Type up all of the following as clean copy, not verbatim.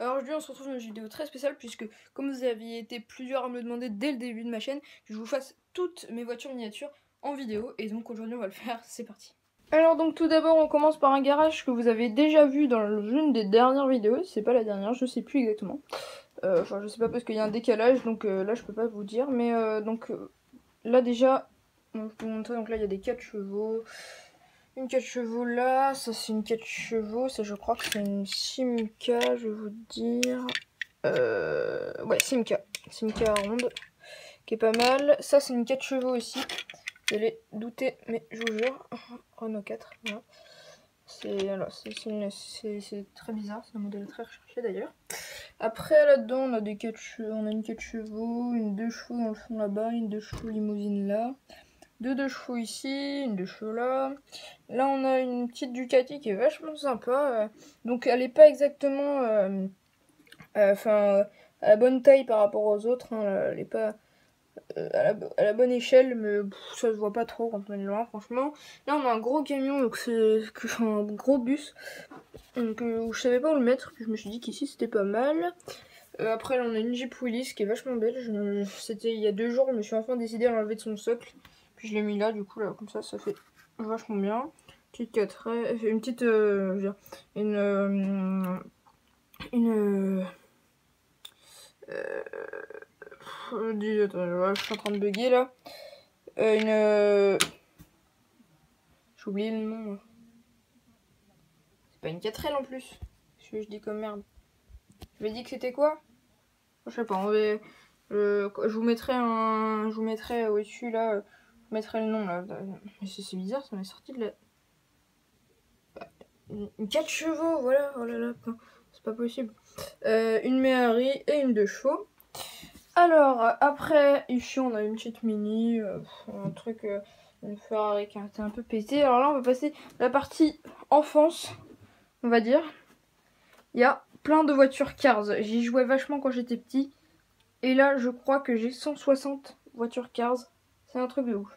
Alors aujourd'hui on se retrouve dans une vidéo très spéciale puisque comme vous aviez été plusieurs à me le demander dès le début de ma chaîne, que je vous fasse toutes mes voitures miniatures en vidéo et donc aujourd'hui on va le faire, c'est parti. Alors donc tout d'abord on commence par un garage que vous avez déjà vu dans l'une des dernières vidéos, c'est pas la dernière, je sais plus exactement. Enfin je sais pas parce qu'il y a un décalage donc là je peux pas vous dire mais là déjà, je peux vous montrer, donc là il y a des 4 chevaux. Une 4 chevaux là, ça c'est une 4 chevaux, ça je crois que c'est une Simca, je vais vous dire. Ouais, Simca ronde, qui est pas mal. Ça c'est une 4 chevaux aussi, vous allez douter, mais je vous jure, Renault 4, voilà. C'est très bizarre, c'est un modèle très recherché d'ailleurs. Après là-dedans on a des 4 chevaux, on a une 4 chevaux, une 2 chevaux dans le fond là-bas, une 2 chevaux limousine là. Deux chevaux ici, une 2 chevaux là. Là on a une petite Ducati qui est vachement sympa. Donc elle est pas exactement à la bonne taille par rapport aux autres. Hein. Elle est pas à la bonne échelle, mais ça se voit pas trop quand on est loin franchement. Là on a un gros camion, donc c'est un gros bus. Donc je savais pas où le mettre, puis je me suis dit qu'ici c'était pas mal. Après là on a une Jeep Willys qui est vachement belle. C'était il y a 2 jours, je me suis enfin décidé à l'enlever de son socle. Puis je l'ai mis là, du coup, là, comme ça fait vachement bien. Petite 4 une petite. Attends, je suis en train de bugger là. J'ai oublié le nom. C'est pas une 4L en plus. Je dis comme merde. Je vais dire que c'était quoi? Je sais pas, je vous mettrai au-dessus là. Je mettrai le nom là. Mais c'est bizarre, ça m'est sorti de la. Une 4 chevaux, voilà, oh là là, c'est pas possible. Une Méhari et une 2 chevaux. Alors, après, ici on a une petite Mini, un truc, une Ferrari qui a été un peu pété. Alors là, on va passer à la partie enfance, on va dire. Il y a plein de voitures Cars. J'y jouais vachement quand j'étais petit. Et là, je crois que j'ai 160 voitures Cars. C'est un truc de ouf.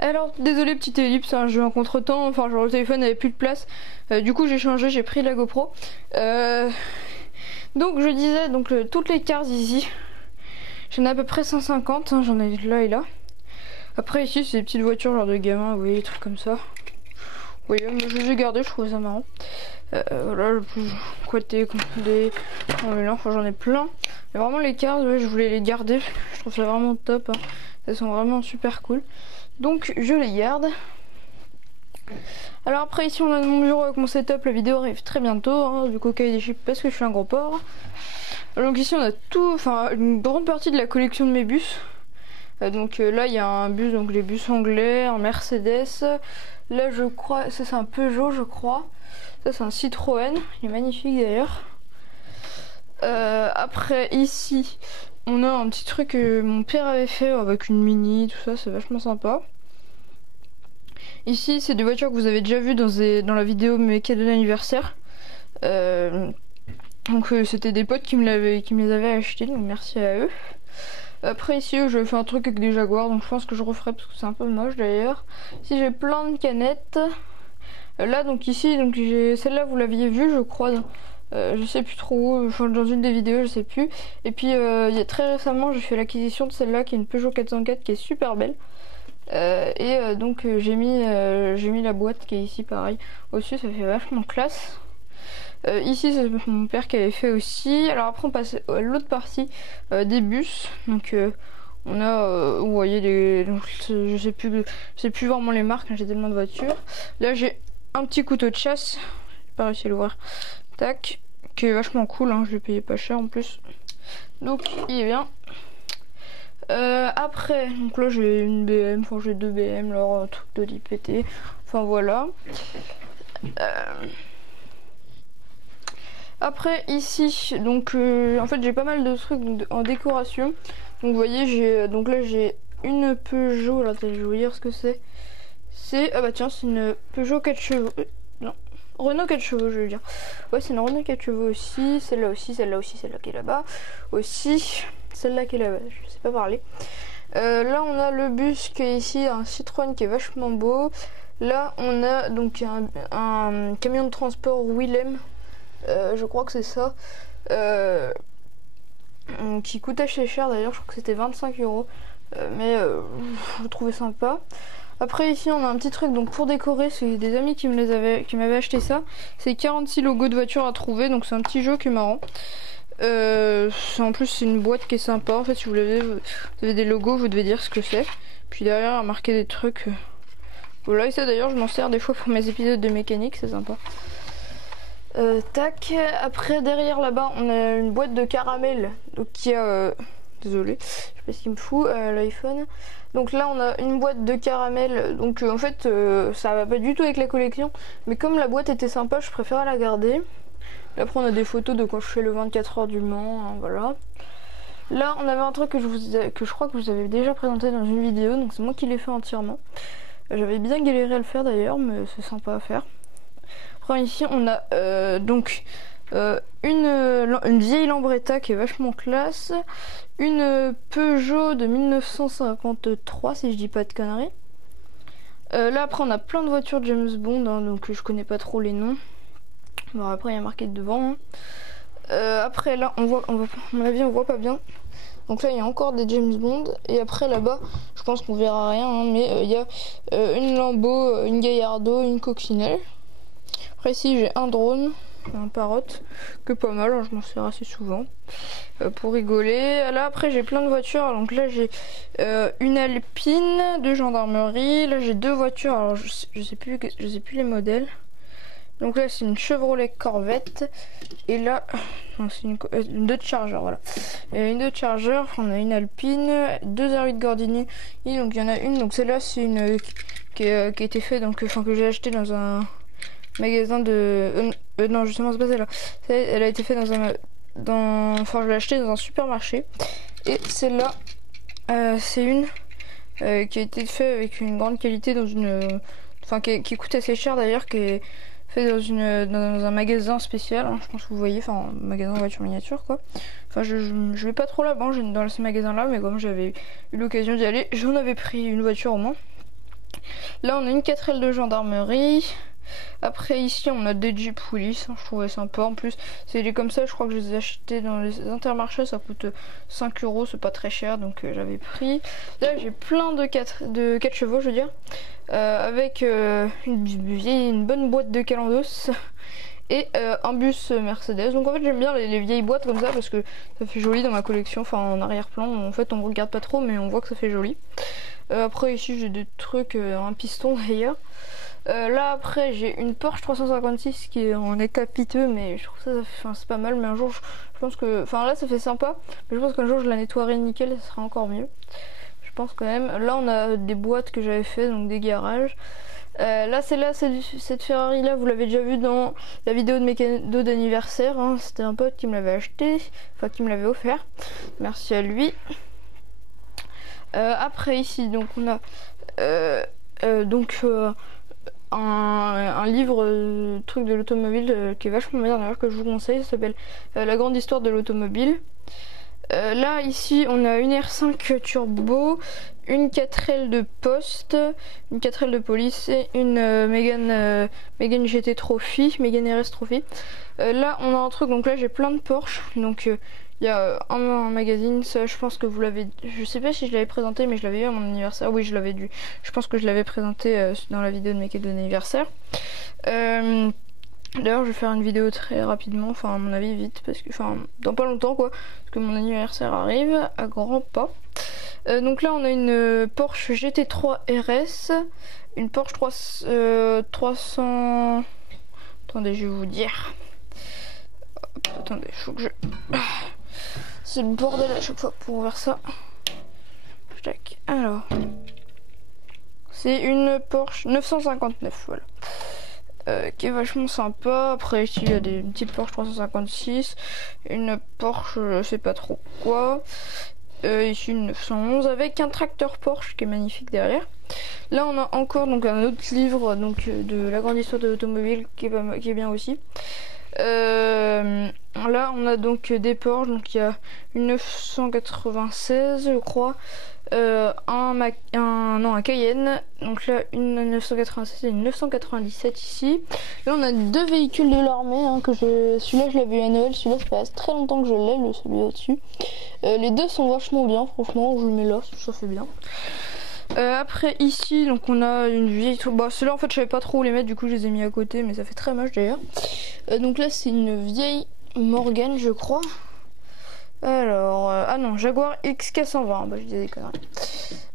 Alors désolé petite ellipse, hein, j'ai eu un contretemps, enfin genre le téléphone n'avait plus de place, du coup j'ai changé, j'ai pris la GoPro. Donc je disais, toutes les cars ici, j'en ai à peu près 150, hein, j'en ai là et là. Après ici c'est des petites voitures genre de gamins, vous voyez, des trucs comme ça. Vous voyez, je les ai gardées, je trouvais ça marrant. Voilà, le plus côté des... enfin j'en ai plein. Mais vraiment les cars, ouais, je voulais les garder, je trouve ça vraiment top, hein. Elles sont vraiment super cool. Donc je les garde. Alors après ici on a mon bureau avec mon setup, la vidéo arrive très bientôt, hein, du coca et des chips parce que je suis un gros porc. Donc ici on a tout, enfin une grande partie de la collection de mes bus. Là il y a un bus, donc les bus anglais, un Mercedes. Là je crois, ça c'est un Peugeot je crois. Ça c'est un Citroën, il est magnifique d'ailleurs. Après ici on a un petit truc que mon père avait fait avec une Mini, tout ça, c'est vachement sympa. Ici, c'est des voitures que vous avez déjà vues dans la vidéo mes cadeaux d'anniversaire. C'était des potes qui me les avaient achetés, donc merci à eux. Après ici, je fais un truc avec des Jaguars, donc je pense que je referai parce que c'est un peu moche d'ailleurs. Ici, j'ai plein de canettes. Là, donc ici, celle-là, vous l'aviez vue, je crois. Je sais plus trop, dans une des vidéos, je sais plus. Et puis, il y a très récemment, j'ai fait l'acquisition de celle-là, qui est une Peugeot 404, qui est super belle. J'ai mis la boîte qui est ici pareil au-dessus, ça fait vachement classe. Ici c'est mon père qui avait fait aussi. Alors après on passe à l'autre partie des bus. On a vous voyez je sais plus vraiment les marques, hein, j'ai tellement de voitures. Là j'ai un petit couteau de chasse, j'ai pas réussi à l'ouvrir, tac, qui est vachement cool, hein, je l'ai payé pas cher en plus, donc il est bien. Après, donc là j'ai une BM, enfin j'ai 2 BM, leur truc de l'IPT, enfin voilà. Après ici, en fait j'ai pas mal de trucs en décoration. Donc vous voyez, là j'ai une Peugeot, là je vais vous dire ce que c'est. Ah bah tiens, c'est une Peugeot 4 chevaux. Non, Renault 4 chevaux je veux dire. Ouais, c'est une Renault 4 chevaux aussi, celle-là aussi, celle-là aussi, celle-là qui est là-bas aussi. Celle-là qui est là-bas, je sais pas parler. Là on a le bus qui est ici, un Citroën qui est vachement beau. Là on a donc un camion de transport Willem, je crois que c'est ça. qui coûte assez cher d'ailleurs, je crois que c'était 25 €, mais je trouvais sympa. Après ici on a un petit truc donc pour décorer, c'est des amis qui m'avaient acheté ça. C'est 46 logos de voitures à trouver, donc c'est un petit jeu qui est marrant. En plus c'est une boîte qui est sympa, en fait si vous avez des logos, vous devez dire ce que c'est. Puis derrière il y a marqué des trucs. Voilà, et ça d'ailleurs je m'en sers des fois pour mes épisodes de mécanique, c'est sympa. Tac, après derrière là-bas on a une boîte de caramel, donc qui a... désolé, je sais pas ce qu'il me fout, l'iPhone. Donc là on a une boîte de caramel, donc en fait ça va pas du tout avec la collection, mais comme la boîte était sympa je préfère la garder. Là, après on a des photos de quand je fais le 24 heures du Mans, hein, voilà. Là on avait un truc que je crois que je vous avais déjà présenté dans une vidéo, donc c'est moi qui l'ai fait entièrement. J'avais bien galéré à le faire d'ailleurs, mais c'est sympa à faire. Après ici on a donc une vieille Lambretta qui est vachement classe, une Peugeot de 1953 si je dis pas de conneries. Là après on a plein de voitures James Bond, hein, donc je connais pas trop les noms. Bon après il y a marqué devant. Hein. Après là on voit, à mon avis on voit pas bien. Donc là il y a encore des James Bond. Et après là-bas je pense qu'on verra rien, hein, mais il y a une Lambo, une Gallardo, une Coccinelle. Après ici j'ai un drone, un Parrot, que pas mal, hein, je m'en sers assez souvent pour rigoler. Là après j'ai plein de voitures, donc là j'ai une Alpine de gendarmerie. Là j'ai deux voitures, alors je sais plus les modèles. Donc là c'est une Chevrolet Corvette et là c'est une Dodge Charger, voilà. Et une Dodge Charger, on a une Alpine, deux R8 Gordini, et donc il y en a une, donc celle-là c'est une qui a été faite, donc que j'ai acheté dans un magasin de non justement c'est pas celle-là, elle a été faite enfin je l'ai acheté dans un supermarché. Et celle-là c'est une qui a été faite avec une grande qualité dans une qui coûte assez cher d'ailleurs, qui est fait dans un magasin spécial, hein, je pense que vous voyez, enfin un magasin de voitures miniatures quoi. Enfin je vais pas trop là-bas dans ce magasin là, mais comme j'avais eu l'occasion d'y aller, j'en avais pris une voiture au moins. Là on a une 4L de gendarmerie. Après ici on a des Jeep Willys, hein, je trouvais sympa. En plus c'est comme ça, je crois que je les ai achetés dans les Intermarchés, ça coûte 5 €, c'est pas très cher, donc j'avais pris. Là j'ai plein de 4 chevaux je veux dire, avec une bonne boîte de Calandos et un bus Mercedes. Donc en fait j'aime bien les vieilles boîtes comme ça parce que ça fait joli dans ma collection, enfin en arrière-plan en fait on regarde pas trop mais on voit que ça fait joli. Après ici j'ai des trucs, un piston d'ailleurs. Là après j'ai une Porsche 356 qui est en état piteux, mais je trouve ça c'est pas mal. Mais un jour je pense que, enfin là ça fait sympa, mais je pense qu'un jour je la nettoierai nickel, ça sera encore mieux, je pense quand même. Là on a des boîtes que j'avais fait, donc des garages. Là cette Ferrari là vous l'avez déjà vu dans la vidéo de mes cadeaux d'anniversaire, hein. C'était un pote qui me l'avait acheté, enfin qui me l'avait offert, merci à lui. Après ici donc on a un livre truc de l'automobile qui est vachement bien d'ailleurs, que je vous conseille, ça s'appelle La grande histoire de l'automobile. Là ici on a une R5 turbo, une 4L de poste, une 4L de police et une Mégane GT Trophy, Mégane RS Trophy. Là on a un truc, donc là j'ai plein de Porsche, donc il y a un magazine, ça je pense que vous l'avez, je sais pas si je l'avais présenté, mais je l'avais eu à mon anniversaire, oui je l'avais dû, je pense que je l'avais présenté dans la vidéo de mes cadeaux d'anniversaire. D'ailleurs je vais faire une vidéo très rapidement, enfin à mon avis vite, parce que, enfin dans pas longtemps quoi, parce que mon anniversaire arrive à grands pas. Donc là on a une Porsche GT3 RS, une Porsche 300... Attendez je vais vous dire. Hop, attendez, il faut que je... C'est le bordel à chaque fois pour ouvrir ça. Tac. Alors, c'est une Porsche 959, voilà. Qui est vachement sympa. Après ici il y a des petites Porsche 356, une Porsche je sais pas trop quoi, ici une 911 avec un tracteur Porsche qui est magnifique derrière. Là on a encore donc un autre livre donc de la grande histoire de l'automobile qui est bien aussi. Là on a donc des Porsche, donc il y a une 996 je crois, un Cayenne, donc là une 996 et une 997 ici. Là on a deux véhicules de l'armée, hein, celui-là je l'avais eu à Noël, celui-là ça fait très longtemps que je l'ai, celui au-dessus. Les deux sont vachement bien, franchement, je le mets là, ça fait bien. Après ici donc on a une vieille, bah ceux-là en fait je savais pas trop où les mettre, du coup je les ai mis à côté, mais ça fait très moche d'ailleurs. Donc là c'est une vieille Morgan je crois. Alors ah non, Jaguar XK120, bah je disais des conneries.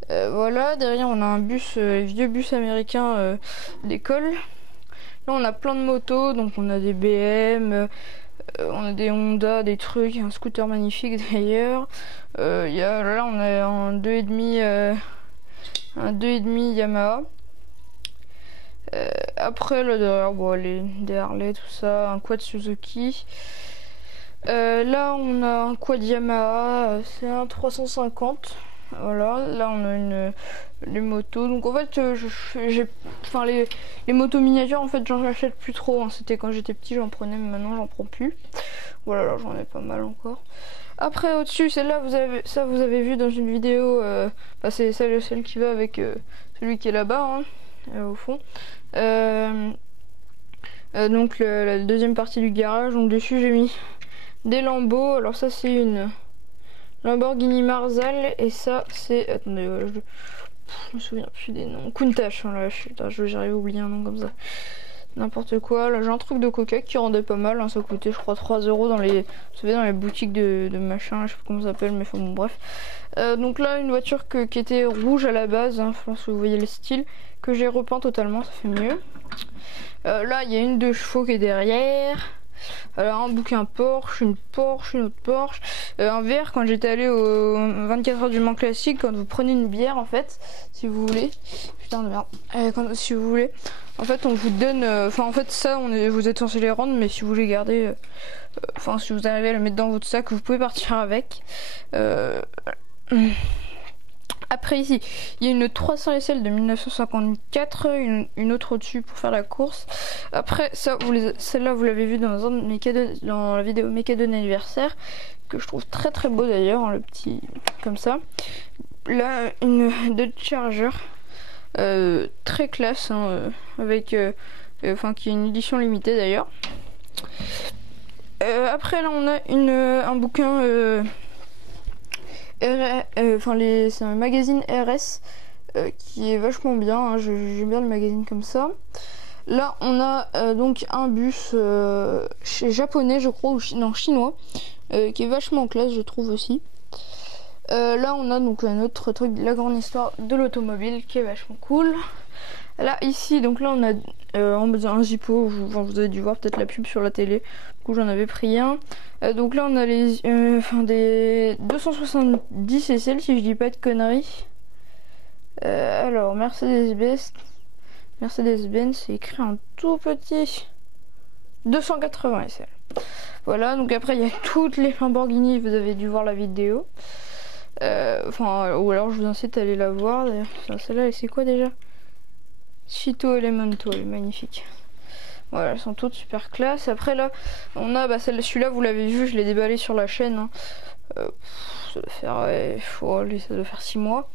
Voilà, derrière on a un bus, vieux bus américain d'école. Là on a plein de motos, donc on a des BM, on a des Honda, des trucs, un scooter magnifique d'ailleurs. Là on a un 2,5 Yamaha. Après là derrière bon, des Harley, tout ça, un quad Suzuki. Là on a un quad Yamaha, c'est un 350. Voilà, là on a les motos. Donc en fait les motos miniatures en fait j'en achète plus trop, hein. C'était quand j'étais petit j'en prenais, mais maintenant j'en prends plus. Voilà, là j'en ai pas mal encore. Après au-dessus, celle-là vous avez vu dans une vidéo, bah, c'est celle qui va avec celui qui est là-bas, hein, au fond. Donc la deuxième partie du garage, donc dessus j'ai mis des lambeaux. Alors ça c'est une Lamborghini Marzal et ça c'est, attendez, je me souviens plus des noms, Countach, voilà, j'arrive à oublier un nom comme ça, n'importe quoi. Là j'ai un truc de coca qui rendait pas mal, hein, ça coûtait je crois 3 € vous savez, dans les boutiques de machin, je sais pas comment ça s'appelle, mais enfin bon bref. Donc là une voiture qui était rouge à la base, hein, je pense que vous voyez le style, que j'ai repeint totalement, ça fait mieux. Là il y a une 2 chevaux qui est derrière. Alors un bouquin Porsche, une autre Porsche, un verre quand j'étais allé au 24 heures du Mans classique, quand vous prenez une bière en fait, si vous voulez, putain de merde, si vous voulez, en fait on vous donne, enfin en fait ça vous êtes censé les rendre, mais si vous les gardez, enfin si vous arrivez à le mettre dans votre sac, vous pouvez partir avec. Après ici, il y a une 300 SL de 1954, une autre au-dessus pour faire la course. Après, celle-là vous l'avez vu dans la vidéo mes cadeaux d'anniversaire, que je trouve très très beau d'ailleurs, hein, le petit comme ça. Là, une Dodge Charger, très classe, hein, avec, qui est une édition limitée d'ailleurs. Après là, on a un bouquin. C'est un magazine RS qui est vachement bien, hein, j'aime bien le magazine comme ça. Là on a donc un bus japonais je crois, ou non chinois, qui est vachement classe je trouve aussi. Là on a donc un autre truc, la grande histoire de l'automobile, qui est vachement cool. Là ici donc là on a un Zippo, vous avez dû voir peut-être la pub sur la télé, du coup j'en avais pris un. Donc là on a des 270 SL si je dis pas de conneries. Alors Mercedes-Benz, c'est écrit un tout petit 280 SL. Voilà, donc après il y a toutes les Lamborghini, vous avez dû voir la vidéo. Ou alors je vous incite à aller la voir. Celle-là c'est quoi déjà? Cheeto Elemental, magnifique. Voilà, elles sont toutes super classe. Après là, on a celui-là, vous l'avez vu, je l'ai déballé sur la chaîne. Hein. Ça doit faire, ça doit faire 6 mois.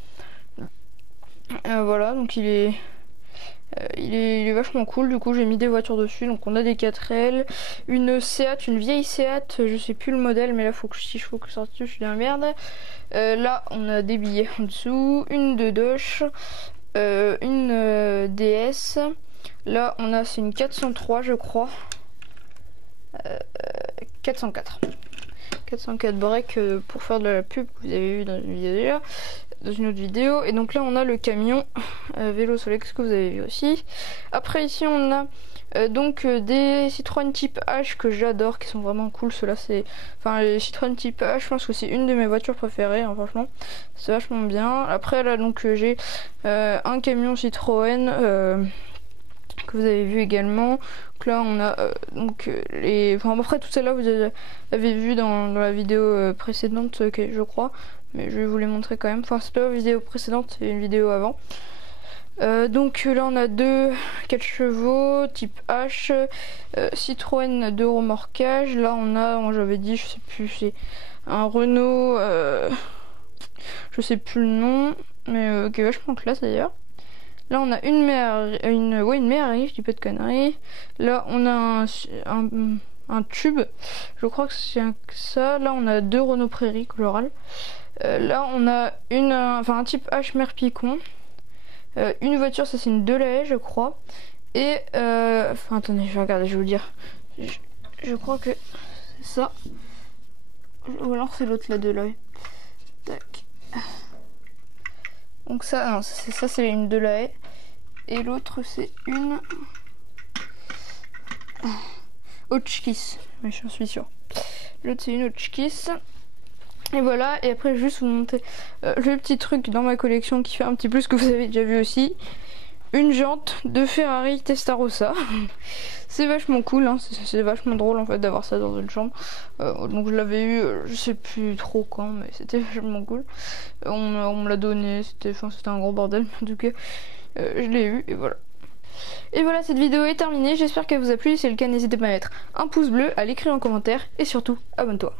Voilà, donc il est vachement cool. Du coup, j'ai mis des voitures dessus. Donc on a des 4L, une Seat, une vieille Seat, je sais plus le modèle, mais là si je faut que je sorte dessus, je suis dans la merde. Là, on a des billets en dessous, une de Dodge. Une DS. Là on a, c'est une 403 je crois, 404 break, pour faire de la pub que vous avez vu dans une autre vidéo. Et donc là on a le camion vélo Solex que vous avez vu aussi. Après ici on a des Citroën Type H que j'adore, qui sont vraiment cool. Ceux-là c'est, les Citroën Type H, je pense que c'est une de mes voitures préférées, hein, franchement c'est vachement bien. Après là donc j'ai un camion Citroën que vous avez vu également. Donc là on a après tout celle-là vous avez vu dans la vidéo précédente, je crois, mais je vais vous les montrer quand même. Enfin c'est pas la vidéo précédente, c'est une vidéo avant. Donc là on a 4 chevaux type H, Citroën de remorquage. Là on a, j'avais dit, je sais plus, c'est un Renault, je sais plus le nom, mais qui est vachement classe d'ailleurs. Là on a une Méhari, je dis pas de conneries. Là on a un tube, je crois que c'est ça. Là on a 2 Renault Prairie Coloral. Là on a un type H Merpicon. Une voiture, ça c'est une Delahaye je crois. Et attendez, je vais regarder, je vais vous dire. Je crois que c'est ça. Ou alors c'est l'autre, la Delahaye. Tac. Donc ça, non, ça c'est une Delahaye. Et l'autre c'est une Hotchkiss, mais je suis sûre. L'autre c'est une Hotchkiss. Et voilà, et après juste vous montrer le petit truc dans ma collection qui fait un petit peu ce que vous avez déjà vu aussi. Une jante de Ferrari Testarossa. C'est vachement cool, hein. C'est vachement drôle en fait d'avoir ça dans une chambre. Donc je l'avais eu, je sais plus trop quand, mais c'était vachement cool. On me l'a donné, c'était un gros bordel, mais en tout cas je l'ai eu et voilà. Et voilà, cette vidéo est terminée, j'espère qu'elle vous a plu. Si c'est le cas, n'hésitez pas à mettre un pouce bleu, à l'écrire en commentaire et surtout abonne-toi.